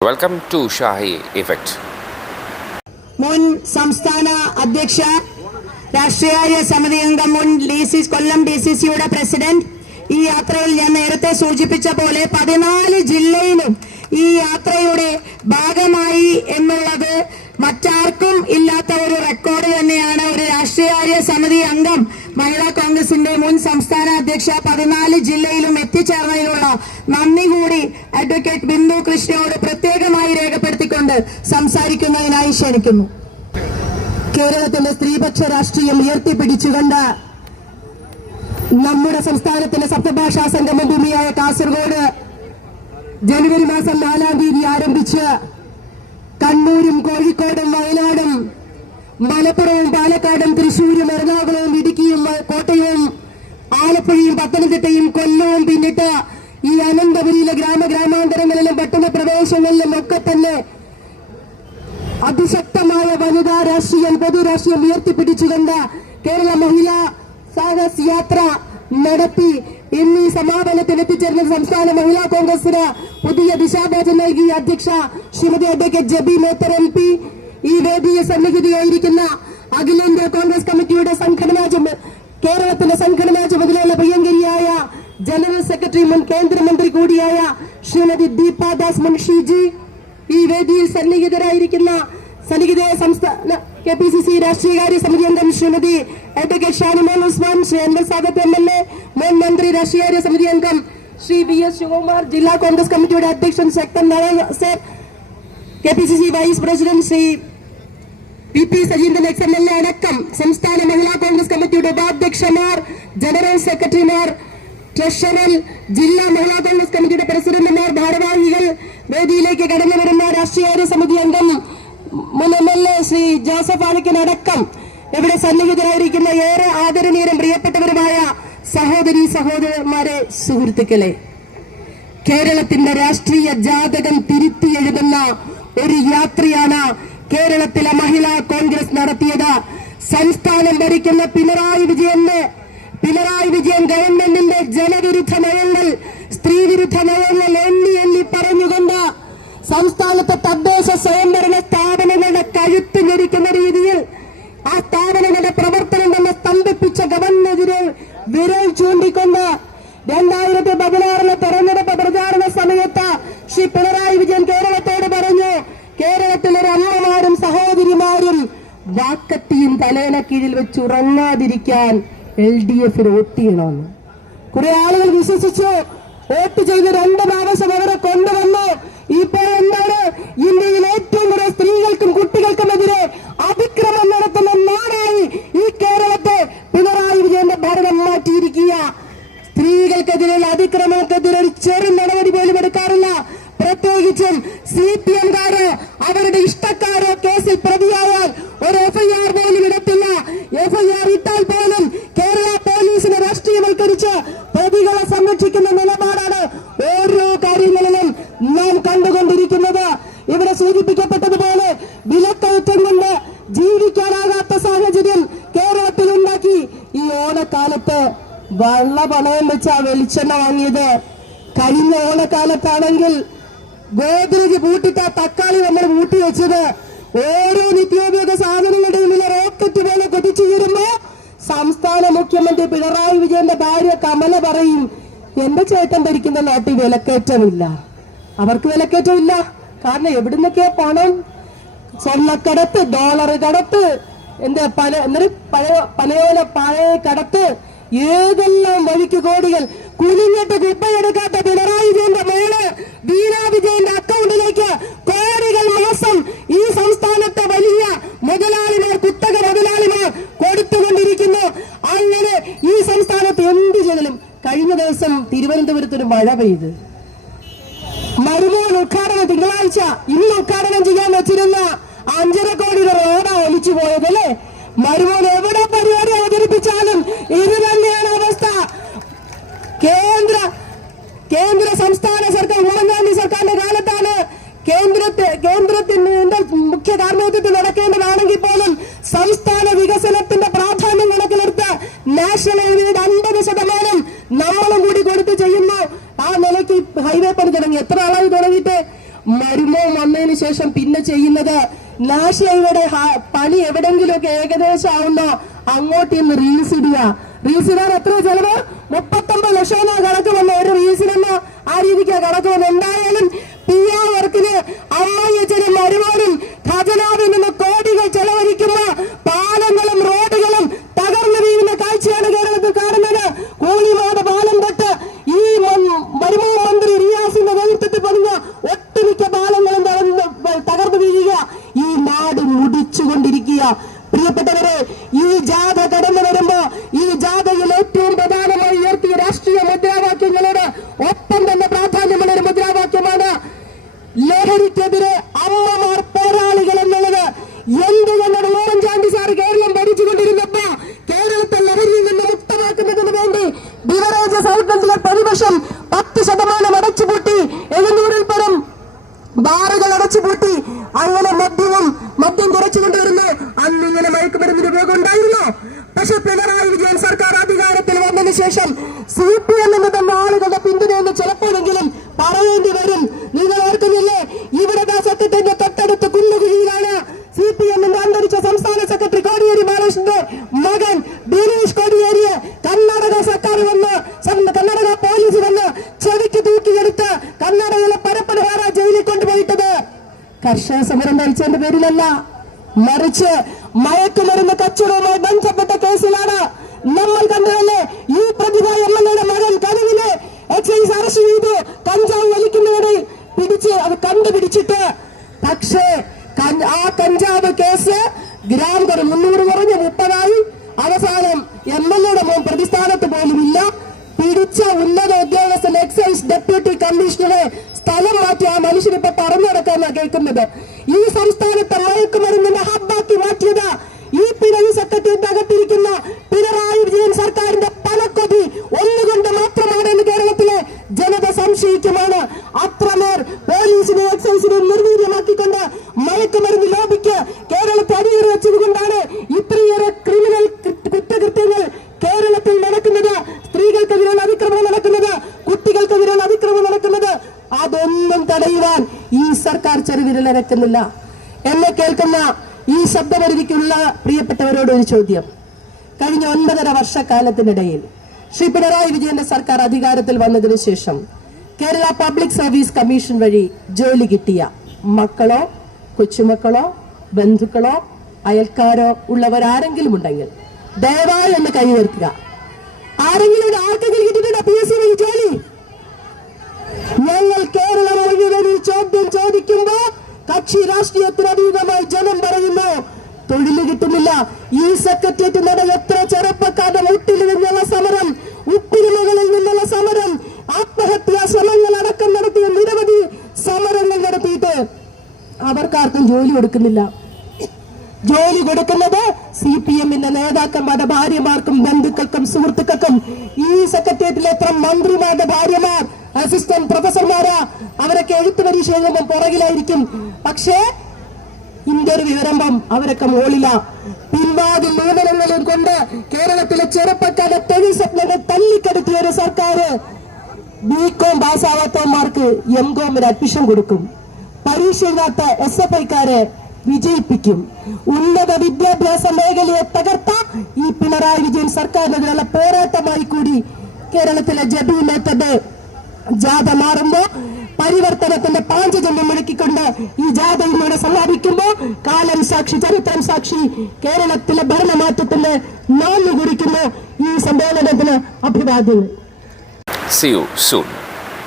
Welcome to Shahi effect മുൻ സംസ്ഥാന അധ്യക്ഷ രാഷ്ട്രീയ സമിതി അംഗം മുൻ D C Kollam D C സിയുടെ പ്രസിഡന്റ്. ഈ യാത്രയിൽ ഞാൻ നേരത്തെ സൂചിപ്പിച്ച പോലെ പതിനാല് ജില്ലയിലും ഈ യാത്രയുടെ ഭാഗമായി എന്നുള്ളത് മറ്റാർക്കും ഇല്ലാത്ത ഒരു റെക്കോർഡ് തന്നെയാണ്. ഒരു രാഷ്ട്രീയ സമിതി അംഗം മഹിളാ കോൺഗ്രസിന്റെ മുൻ സംസ്ഥാന അധ്യക്ഷ പതിനാല് ജില്ലയിലും എത്തിച്ചേർന്നതിനുള്ള നന്ദി കൂടി അഡ്വക്കേറ്റ് ബിന്ദു കൃഷ്ണയോട് പ്രത്യേകമായി രേഖപ്പെടുത്തിക്കൊണ്ട് സംസാരിക്കുന്നതിനായി ക്ഷണിക്കുന്നു. കേരളത്തിന്റെ സ്ത്രീപക്ഷ രാഷ്ട്രീയം ഉയർത്തിപ്പിടിച്ചുകൊണ്ട് നമ്മുടെ സംസ്ഥാനത്തിന്റെ സപ്തഭാഷാ സംഗമ ഭൂമിയായ കാസർഗോഡ് ജനുവരി മാസം നാലാം തീയതി ആരംഭിച്ച് കണ്ണൂരും കോഴിക്കോടും വയനാടും മലപ്പുറവും പാലക്കാടും തൃശൂരും എറണാകുളവും ഇടുക്കിയും കോട്ടയവും ആലപ്പുഴയും പത്തനംതിട്ടയും കൊല്ലവും പിന്നിട്ട് ഈ അനന്തപുരിയിലെ ഗ്രാമഗ്രാമാന്തരങ്ങളിലും പട്ടണ പ്രദേശങ്ങളിലും ഒക്കെ തന്നെ അതിശക്തമായ വനിതാ രാഷ്ട്രീയം പൊതുരാഷ്ട്രീയം ഉയർത്തിപ്പിടിച്ചുകൊണ്ട് കേരള മഹിളാ സാഹസ് യാത്ര നടത്തി. ഇന്ന് ഈ സമാപനത്തിൽ എത്തിച്ചേർന്ന സംസ്ഥാന മഹിളാ കോൺഗ്രസിന് പുതിയ ദിശാബോധം നൽകി അധ്യക്ഷ Shrimati advocate Jebi Mather M P. ഈ വേദിയെ സന്നിഹിതയായിരിക്കുന്ന അഖിലേന്ത്യാ കോൺഗ്രസ് കമ്മിറ്റിയുടെ സംഘടനാ ചുമ- കേരളത്തിന്റെ സംഘടനാ ചുമതലയുള്ള പ്രിയങ്കരിയായ ജനറൽ സെക്രട്ടറി മുൻ കേന്ദ്രമന്ത്രി കൂടിയായ ശ്രീമതി ദീപാദാസ് മുൻഷിജി ഈ വേദിയിൽ സന്നിഹിതരായിരിക്കുന്ന സന്നിഹിത സംസ്ഥാന കെ പി സി സി രാഷ്ട്രീയകാര്യ സമിതി അംഗം Shrimati advocate Shanimon Usman Shri Anwar Sadath M L A മുൻ മന്ത്രി രാഷ്ട്രീയകാര്യ സമിതി അംഗം ശ്രീ വി എസ് ശിവകുമാർ ജില്ലാ കോൺഗ്രസ് കമ്മിറ്റിയുടെ അധ്യക്ഷൻ Sakthan Narayana Nair K P C C vice president Shri P P Sajeendran ex M L A അടക്കം സംസ്ഥാന മഹിളാ കോൺഗ്രസ് കമ്മിറ്റിയുടെ ഉപാധ്യക്ഷമാർ ജനറൽ സെക്രട്ടറിമാർ ട്രഷറർ ജില്ലാ മഹിളാ കോൺഗ്രസ് കമ്മിറ്റിയുടെ പ്രസിഡന്റുമാർ ഭാരവാഹികൾ വേദിയിലേക്ക് കടന്നു വരുന്ന രാഷ്ട്രീയ സമിതി അംഗം മുൻ M L A Shri Joseph Alikkan അടക്കം ഇവിടെ സന്നിഹിതരായിരിക്കുന്ന ഏറെ ആദരണീയരും പ്രിയപ്പെട്ടവരുമായ സഹോദരി സഹോദരന്മാരെ സുഹൃത്തുക്കളെ കേരളത്തിന്റെ രാഷ്ട്രീയ ജാതകം തിരുത്തി എഴുതുന്ന ഒരു യാത്രയാണ് കേരളത്തിലെ മഹിളാ കോൺഗ്രസ് നടത്തിയത്. സംസ്ഥാനം ഭരിക്കുന്ന പിണറായി വിജയന് പിണറായി വിജയൻ ഗവൺമെന്റിന്റെ ജനവിരുദ്ധ നയങ്ങൾ സ്ത്രീവിരുദ്ധ നയങ്ങൾ എണ്ണി എണ്ണി പറഞ്ഞുകൊണ്ട് സംസ്ഥാനത്തെ തദ്ദേശ സ്വയംഭരണ സ്ഥാപനങ്ങളുടെ കഴുത്ത് ഞെരിക്കുന്ന രീതിയിൽ ആ സ്ഥാപനങ്ങളുടെ പ്രവർത്തനം തന്നെ സ്തംഭിപ്പിച്ച ഗവൺമെന്റിനെ വിരൽ ചൂണ്ടിക്കൊണ്ട് രണ്ടായിരത്തി പതിനാറിലെ തെരഞ്ഞെടുപ്പ് പ്രചാരണ സമയത്ത് ശ്രീ പിണറായി വിജയൻ കേരളത്തോട് പറഞ്ഞു കേരളത്തിലെ അമ്മമാരും സഹോദരിമാരും വാക്കത്തിയും തലേന കീഴിൽ വെച്ച് ഉറങ്ങാതിരിക്കാൻ എൽ ഡി എഫിന് വോട്ട് ചെയ്യണമെന്ന്. കുറെ ആളുകൾ വിശ്വസിച്ചു. വോട്ട് ചെയ്ത് രണ്ട് പ്രാവശ്യം അവരെ കൊണ്ടുവന്നു. ഇപ്പോൾ എന്താണ് ഇന്ത്യയിൽ ഏറ്റവും കൂടുതൽ സ്ത്രീകൾക്കും കുട്ടികൾക്കുമെതിരെ അതിക്രമം നടത്തുന്ന നാടായി ഈ കേരളത്തെ പിണറായി വിജയന്റെ ഭരണം മാറ്റിയിരിക്കുക. സ്ത്രീകൾക്കെതിരെ അതിക്രമങ്ങൾക്കെതിരെ ഒരു ചെറു നടപടി പോലും എടുക്കാറില്ല. പ്രത്യേകിച്ചും സി പി എംകാരോ അവരുടെ ഇഷ്ടക്കാരോ കേസിൽ വെച്ച വെളിച്ചെണ്ണ വാങ്ങിയത് കഴിഞ്ഞ ഓണക്കാലത്താണെങ്കിൽ ഗോദ്രേജ് പൂട്ടിട്ട തക്കാളി നമ്മൾ പൂട്ടി വെച്ചത്. ഓരോ നിത്യോപയോഗ സാധനങ്ങളുടെ വില റോക്കറ്റ് പോലെ കൊതിച്ചുയരുമ്പോ സംസ്ഥാന മുഖ്യമന്ത്രി പിണറായി വിജയന്റെ ഭാര്യ കമല പറയും എന്റെ ചേട്ടൻ ഭരിക്കുന്ന നാട്ടിൽ വിലക്കയറ്റമില്ല. അവർക്ക് വിലക്കയറ്റമില്ല. കാരണം എവിടുന്നൊക്കെയാ പണം? സ്വർണക്കടത്ത് ഡോളർ കടത്ത് എന്താ പല എന്നിട്ട് പഴയ പനയോല പഴയ കടത്ത് ഏതെല്ലാം വഴിക്ക് കോടികൾ? കുനിഞ്ഞിട്ട് കുപ്പയെടുക്കാത്ത പിണറായി വിജയന്റെ മേൾ ബീനാ വിജയന്റെ അക്കൗണ്ടിലേക്ക് കോടികൾ മാസം ഈ സംസ്ഥാനത്തെ വലിയ മുതലാളിമാർ കുത്തക മുതലാളിമാർ കൊടുത്തുകൊണ്ടിരിക്കുന്നു. അങ്ങനെ ഈ സംസ്ഥാനത്ത് എന്ത് ചെയ്താലും കഴിഞ്ഞ ദിവസം തിരുവനന്തപുരത്ത് ഒരു മഴ പെയ്ത്. മരുമോൻ ഉദ്ഘാടനം തിങ്കളാഴ്ച ഇന്ന് ഉദ്ഘാടനം ചെയ്യാൻ വെച്ചിരുന്ന അഞ്ചര കോടിയുടെ റോഡാ ഒലിച്ചു പോയത് അല്ലേ മരുമോൻ എവിടെ പണി തുടങ്ങി. എത്ര ആളായി തുടങ്ങിയിട്ട്? മരുമോ വന്നതിന് ശേഷം പിന്നെ ചെയ്യുന്നത് നാശയുടെ പണി എവിടെങ്കിലുമൊക്കെ ഏകദേശം ആവുന്നോ? അങ്ങോട്ട് ഇന്ന് റീൽസ് ഇടുക. റീൽസ് ഇടാൻ എത്ര ചെലവ്? മുപ്പത്തൊമ്പത് ലക്ഷം കണക്ക് ലഹരിക്കെതിരെ അമ്മമാർ പോരാളികൾ എന്നുള്ളത് എന്തുകൊണ്ടാണ് ഉമ്മൻചാണ്ടി സാർ കേരളം ഭരിച്ചുകൊണ്ടിരുന്നപ്പോ കേരളത്തെ ലഹരിയിൽ നിന്ന് മുക്തമാക്കുന്നതിന് വേണ്ടി ബിവറേജസ് ഔട്ട്ലെറ്റിലെ പ്രതിപക്ഷം പത്ത് ശതമാനം അടച്ചുപൂട്ടി എഴുന്നൂറിൽ പരം ബാറുകൾ അടച്ചുപൂട്ടി പേരിലല്ല. മറിച്ച് മയക്കുമരുന്ന് കച്ചവടവുമായി ബന്ധപ്പെട്ട കേസിലാണ് നമ്മൾ കണ്ടതല്ലേ? ഈ പ്രതിഭ എം എൽ മകൻ കരുവിനെ എക്സൈസ് അറസ്റ്റ് ചെയ്തു. കഞ്ചാവ് വലിക്കുന്നവരെ പിടിച്ച് അത് കണ്ടുപിടിച്ചിട്ട് പക്ഷേ ആ കഞ്ചാവ് കേസ് ഗ്രാമത്തിൽ മുന്നൂറ് കുറഞ്ഞ് മുപ്പതായി. അവസാനം എം എൽ എയുടെ മോൻ പ്രതിസ്ഥാനത്ത് പോലും ഇല്ല പിടിച്ച ഉന്നത ഉദ്യോഗസ്ഥൻ എക്സൈസ് ഡെപ്യൂട്ടി കമ്മീഷണറെ സ്ഥലം മാറ്റി ആ മനുഷ്യനിപ്പോ പറഞ്ഞു നടക്കാന്നാ കേൾക്കുന്നത്. ഈ സംസ്ഥാനത്തെ മയക്കുമരുന്നിന്റെ ഹബ്ബാക്കി മാറ്റിയത് ഈ പിണറായി സെക്രട്ടറിയുടെ അകത്തിരിക്കുന്ന പിണറായി വിജയൻ സർക്കാരിന്റെ പലക്കൊതി ഒന്നുകൊണ്ട് മാത്രമാണ് എന്ന് കേരളത്തിലെ ജനത സംശയിക്കുമാണ് അത്രമേർ പോലീസിനെ എക്സൈസിനെ തടയുവാൻ ഈ സർക്കാർ ചെറുവിരലരക്കുന്നില്ല എന്നെ കേൾക്കുന്ന ഈ ശബ്ദപരിധിക്കുള്ള പ്രിയപ്പെട്ടവരോട് ഒരു ചോദ്യം. കഴിഞ്ഞ ഒൻപതര വർഷക്കാലത്തിനിടയിൽ ശ്രീ പിണറായി വിജയന്റെ സർക്കാർ അധികാരത്തിൽ വന്നതിന് ശേഷം കേരള പബ്ലിക് സർവീസ് കമ്മീഷൻ വഴി ജോലി കിട്ടിയ മക്കളോ കൊച്ചുമക്കളോ ബന്ധുക്കളോ അയൽക്കാരോ ഉള്ളവരാരെങ്കിലും ഉണ്ടെങ്കിൽ ദയവായി ഒന്ന് കൈവർക്കുക ആരെങ്കിലും ആർക്കെങ്കിലും കിട്ടിയിട്ടുണ്ടോ? പി എസ് സി വഴി ജോലി ഞങ്ങൾ കേരളം മുഴുവൻ ഈ ചോദ്യം ചോദിക്കുമ്പോ കക്ഷി രാഷ്ട്രീയത്തിന് അതീതമായി ജനം പറയുന്നു. തൊഴിൽ കിട്ടുന്നില്ല. ഈ സെക്രട്ടേറിയറ്റ് നട എത്ര ചെറുപ്പക്കാരുടെ വീട്ടിൽ നിന്നുള്ള സമരം? ഉപ്പിരുമകളിൽ മുകളിൽ നിന്നുള്ള സമരം. ആത്മഹത്യാ ശ്രമങ്ങൾ അടക്കം നടത്തിയ നിരവധി സമരങ്ങൾ നടത്തിയിട്ട് അവർക്കാർക്കും ജോലി കൊടുക്കുന്നില്ല. ജോലി കൊടുക്കുന്നത് സി പി എമ്മിന്റെ നേതാക്കന്മാരുടെ ഭാര്യമാർക്കും ബന്ധുക്കൾക്കും സുഹൃത്തുക്കൾക്കും ഈ സെക്രട്ടേറിയറ്റിലെ എത്ര മന്ത്രിമാരുടെ ഭാര്യമാർ അസിസ്റ്റന്റ് പ്രൊഫസർമാരാ അവരൊക്കെ എഴുത്തു പരീക്ഷ എഴുതുമ്പോൾ പുറകിലായിരിക്കും. പക്ഷേ ഇന്ത്യ ഒരു വിവരമ്പം അവരൊക്കെ മുകളില. പിൻവാതി നിയമനങ്ങളും കൊണ്ട് കേരളത്തിലെ ചെറുപ്പക്കാരുടെ തൊഴിൽ സ്വപ്നങ്ങൾ തല്ലിക്കെടുത്തിയ ഒരു സർക്കാർ ബികോം പാസ്സാവാത്തവന്മാർക്ക് എം കോമിന് അഡ്മിഷൻ കൊടുക്കും. പരീക്ഷ എഴുതാത്ത എസ് എഫ് ഐക്കാരെ വിജയിപ്പിക്കും. ഉന്നത വിദ്യാഭ്യാസ മേഖലയെ തകർത്ത ഈ പിണറായി വിജയൻ സർക്കാരിനെതിരെയുള്ള പോരാട്ടമായി കൂടി കേരളത്തിലെ ജബി മേത്തന്റെ ജാഥ മാറുമ്പോ പരിവർത്തനത്തിന്റെ പാഞ്ചജന്യം മുഴക്കിക്കൊണ്ട് ഈ ജാഥ ഇന്നോടെ സമാപിക്കുമ്പോ കാലം സാക്ഷി ചരിത്രം സാക്ഷി കേരളത്തിലെ ഭരണമാറ്റത്തിന്റെ നാന്നു കുറിക്കുന്നു ഈ സമ്മേളനത്തിന് അഭിവാദ്യങ്ങൾ See you soon.